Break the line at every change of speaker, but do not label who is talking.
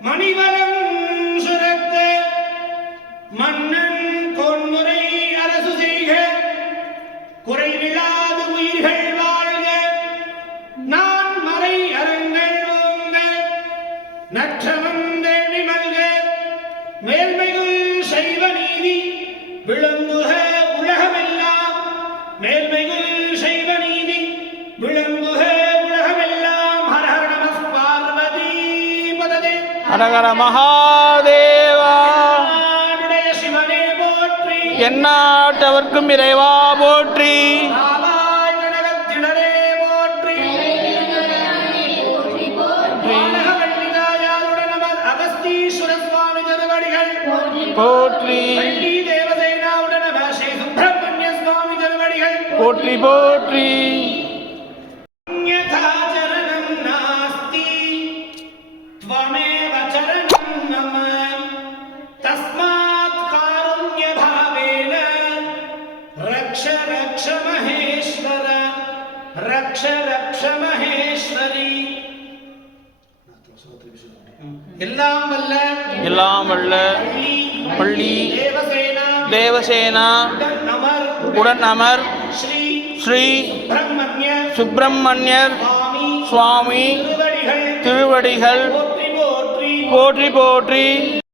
மணிவலம் சுரக்க மன்னன் கோன்முறை அரசு செய்க குறைவிலாது உயிர்கள் வாழ்க நான் மறை அறங்கள் ஓங்க மல்க சைவ நீதி விளங்குக
ஹரஹர மகாதேவா.
சிவனே போற்றி.
எந்நாட்டவர்க்கும் இறைவா போற்றி
போற்றி.
போற்றி போற்றி.
ரக்ஷ ரக்ஷ மகேஸ்வரி எல்லாம் வல்ல
எல்லாம் வல்ல பள்ளி
தேவசேனா உடன் அமர் ஸ்ரீ
சுப்பிரமணியர்
சுவாமி திருவடிகள்
போற்றி போற்றி